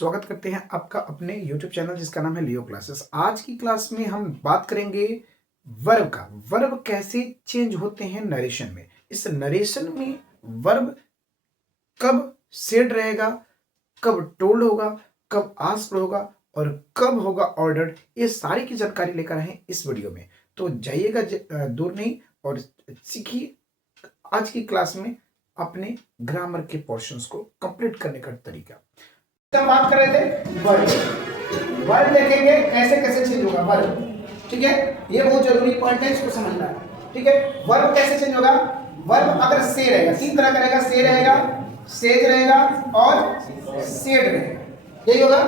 स्वागत करते हैं आपका अपने YouTube चैनल जिसका नाम है लियो क्लासेस। आज की क्लास में हम बात करेंगे वर्ब का। वर्ब कैसे चेंज होते हैं नरेशन में। इस नरेशन में वर्ब कब सेड रहेगा, कब टोल्ड होगा, कब आस्क्ड होगा और कब होगा ऑर्डर्ड, ये सारी की जानकारी लेकर आए इस वीडियो में। तो जाइएगा दूर नहीं और सीखिए आज की क्लास में अपने ग्रामर के पोर्शंस को कंप्लीट करने का तरीका। हम बात कर रहे थे वर्ब। वर्ब देखेंगे कैसे कैसे चेंज होगा वर्ब, ठीक है। ये बहुत जरूरी पॉइंट है, इसको समझना है, ठीक है। वर्ब कैसे चेंज होगा। वर्ब अगर से रहेगा, तीन तरह का रहेगा, से रहेगा, सेज रहेगा और सेड रहेगा, यही होगा।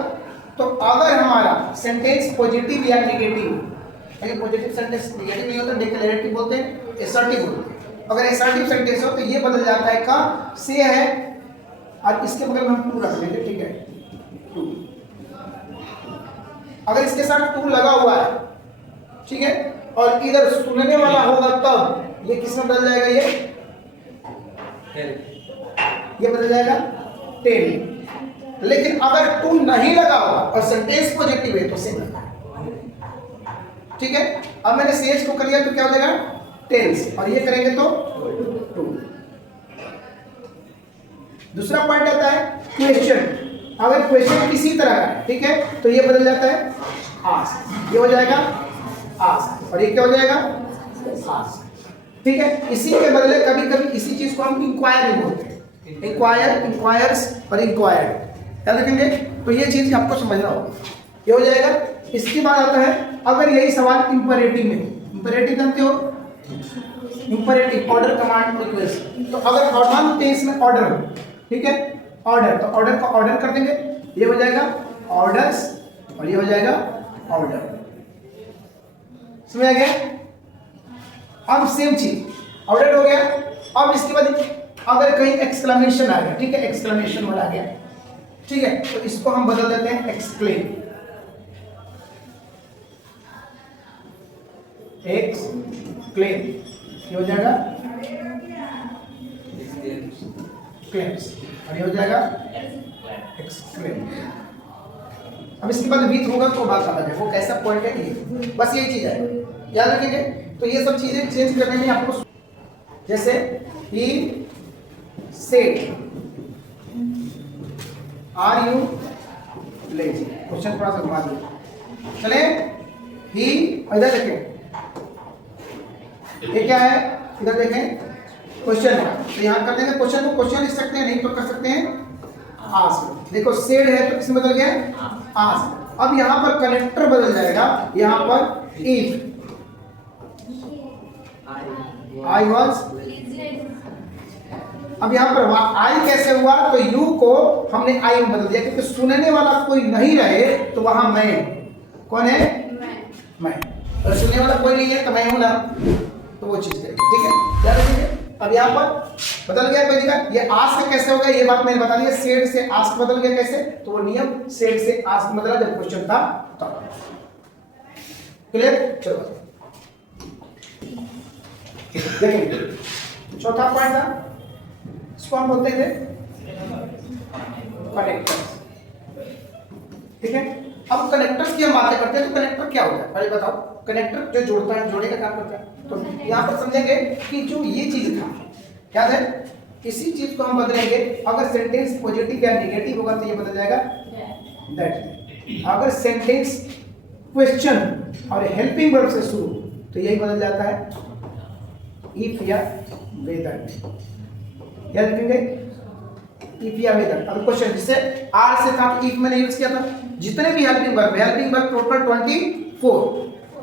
तो अगर हमारा सेंटेंस पॉजिटिव या नेगेटिव, पॉजिटिव सेंटेंस नेगेटिव नहीं होता, डिक्लेरेटिव बोलते हैं, असर्टिव बोलते हैं। अगर असर्टिव सेंटेंस हो तो ये बदल जाता है का से है और इसके बगल में हम टू रख लेंगे, ठीक है। अगर इसके साथ टू लगा हुआ है, ठीक है, और इधर सुनने वाला होगा तब ये किस में बदल जाएगा, ये बदल जाएगा टेन। लेकिन अगर टू नहीं लगा हुआ और सेंटेंस पॉजिटिव है तो से लगा, ठीक है। अब मैंने सेज को कर लिया तो क्या हो जाएगा टेंस, और ये करेंगे तो टू। दूसरा पॉइंट आता है क्वेश्चन। अगर क्वेश्चन किसी तरह का है, ठीक है, तो ये बदल जाता है आस्क, ये हो जाएगा आस्क, और ये क्या हो जाएगा आस्क, ठीक है। इसी के बदले कभी कभी इसी चीज को हम इंक्वायर भी बोलते हैं, इंक्वायर, इंक्वायर्स और इंक्वायर्ड, याद रखेंगे। तो ये चीज आपको समझना होगा, ये हो जाएगा। इसके बाद आता है अगर यही सवाल इंपरेटिव में, इंपरेटिव जानते हो, इंपरेटिव ऑर्डर कमांड रिक्वेस्ट, तो अगर ऑर्डर टेंस में ऑर्डर हो, ठीक है, ऑर्डर, तो ऑर्डर को ऑर्डर कर देंगे, ये हो जाएगा ऑर्डर्स और ये हो जाएगा ऑर्डर, समझ आ गया। अब सेम चीज ऑर्डर हो गया। अब इसके बाद अगर कहीं एक्सक्लेमेशन आ गया, ठीक है, एक्सक्लेमेशन वर्ड आ गया, ठीक है, तो इसको हम बदल देते हैं एक्सप्लेन, एक्सप्लेन, ये हो जाएगा क्लेम्स, और ये हो जाएगा एक्सक्लेम। अब इसके बाद विथ होगा तो बात समझ है, वो कैसा पॉइंट है ये, बस यही चीज है, याद रखेंगे। तो ये सब चीजें चेंज करने में आपको, जैसे ही said are you lazy, question थोड़ा सा घुमा दो, चले। ही इधर देखें, ये क्या है, इधर देखें क्वेश्चन है, तो यहाँ कर देंगे क्वेश्चन को क्वेश्चन लिख सकते हैं, नहीं तो कर सकते हैं आस्क। देखो सेड है तो किसमें बदल गया आस्क। अब यहाँ पर कनेक्टर बदल जाएगा, यहाँ पर इफ आई वाज, अब यहाँ पर आई कैसे हुआ, तो यू को हमने आई में बदल दिया, क्योंकि सुनने वाला कोई नहीं रहे तो वहां मैं, कौन है मैं, और सुनने वाला कोई नहीं है तो मैं हूं ना, तो वो चीज करेंगे, ठीक है, याद रखिए। अब यहाँ पर बदल गया कोई दिक्कत, ये आस्क कैसे हो गया ये बात मैंने बता दी है। सेड से आस्क बदल गया कैसे, तो वो नियम सेड से आस्क बदला जब क्वेश्चन था तब, क्लियर। चलो देखेंगे चौथा पॉइंट था, इसको हम बोलते थे कनेक्टर्स, ठीक है। अब कनेक्टर्स की हम बातें करते हैं, तो कनेक्टर क्या होता है पहले बताओ। कनेक्टर जो जोड़ता है, जोड़ने का काम करता है। तो यहाँ पर समझेंगे कि जो ये चीज था, याद है, इसी चीज को हम बदलेंगे। अगर सेंटेंस पॉजिटिव या नेगेटिव होगा तो ये बदल जाएगा दैट। अगर सेंटेंस क्वेश्चन और हेल्पिंग वर्ब से शुरू तो यही बदल जाता है इफ या वेदर, याद रखेंगे इफ या वेदर। अब क्वेश्चन जिससे आर से था इफ मैंने यूज किया था, जितने भी helping verb total 24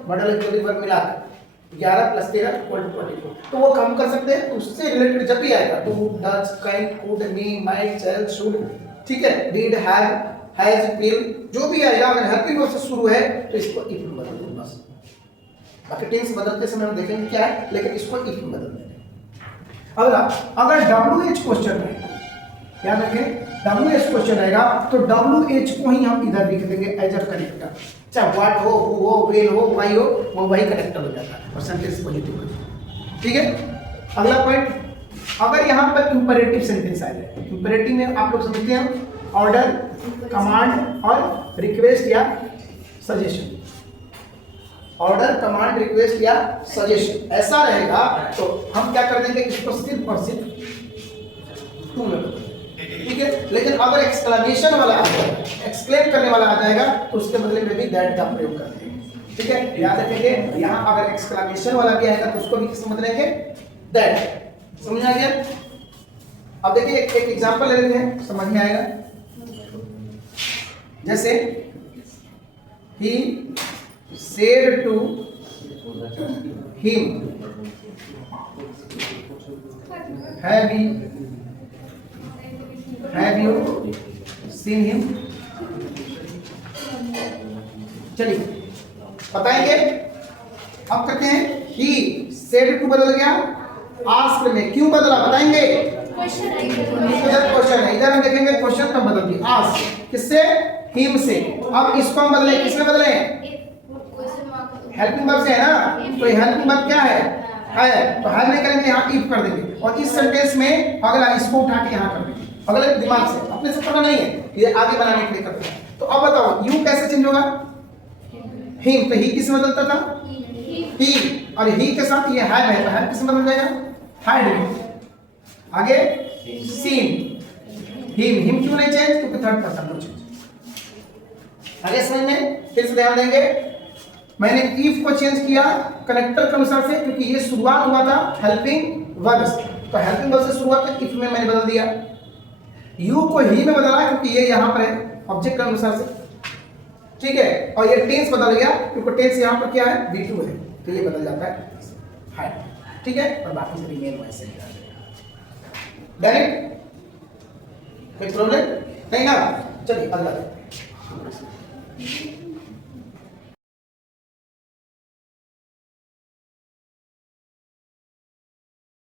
model activity verb मिलाकर 11 + 13 = 24, तो वो काम कर सकते हैं। उससे रिलेटेड जब भी आएगा तो does, can, could, may, might, shall, should, ठीक है, डिड, हैव, हैज, विल, जो भी आएगा अगर हेल्पिंग वर्ब से शुरू है तो इसको इफ में बदल दो बस। बाकी टेंस बदलते समय हम देखेंगे क्या है, लेकिन इसको इफ में बदल देंगे। अगला, अगर WH क्वेश्चन है, याद रखें WH क्वेश्चन आएगा तो WH को ही हम इधर लिख देंगे एज अ कनेक्टर, चाहे व्हाट हो, हु हो, वेल हो, वाई हो, वो वही कनेक्टर हो जाता है और सेंटेंस पॉजिटिव हो जाता है, ठीक है। अगला पॉइंट, अगर यहाँ पर इंपरेटिव सेंटेंस आ जाए, इंपरेटिव में आप लोग समझते हैं ऑर्डर, कमांड और रिक्वेस्ट या सजेशन। ऑर्डर, कमांड, रिक्वेस्ट या सजेशन ऐसा रहेगा तो हम क्या कर देंगे, इसको सिर्फ और सिर्फ टू में, ठीक है। लेकिन अगर एक्सक्लेमेशन वाला आ जाएगा, एक्सप्लेन करने वाला आ जाएगा तो उसके बदले में भी दैट का प्रयोग करते हैं, ठीक है। याद रखेंगे, यहाँ अगर एक्सक्लेमेशन वाला भी आएगा तो उसको भी किस में बदलेंगे, दैट। समझ आ गया। अब देखिए एक एग्जांपल ले लेते हैं, समझ में आएगा। जैसे he said to him, have you seen him? चलिए बताएंगे। अब करते हैं he said to बदल गया asked में, क्यों बदला बताएंगे, इधर क्वेश्चन है, इधर हम देखेंगे क्वेश्चन कब बदल दिया, आस्क किससे, हिम से। अब इसको हम बदले, किसमें बदले, हेल्पिंग वर्ब से है ना, तो हेल्पिंग वर्ब क्या है, तो है नहीं करेंगे, यहाँ इफ कर देंगे और इस सेंटेंस में अगला इसको उठा के यहाँ कर देंगे, अगले दिमाग से, अपने से पता नहीं है, ये आगे बनाने के लिए करते हैं। तो अब बताओ यू कैसे चेंज होगा, हिम, तो ही किस में बदलता था, ही, और ही के साथ ये है, तो है किस में बदल जाएगा, हैड। आगे सीन, हिम क्यों नहीं चेंज, क्योंकि थर्ड पर्सन को चेंज। आगे समझ में फिर से ध्यान देंगे, मैंने इफ को चेंज किया कनेक्टर के अनुसार से, क्योंकि ये शुरुआत हुआ था हेल्पिंग वर्ब से, तो हेल्पिंग वर्ब से शुरुआत इफ में मैंने बदल दिया। यू को ही में बदला क्योंकि ये यहाँ पर है ऑब्जेक्ट के अनुसार से, ठीक है। और ये टेंस बदल गया क्योंकि टेंस यहाँ पर क्या है, V2 है, तो ये बदल जाता है, ठीक है। और बाकी सभी मेन वैसे ही डायरेक्ट, कोई प्रॉब्लम नहीं ना। चलिए अगला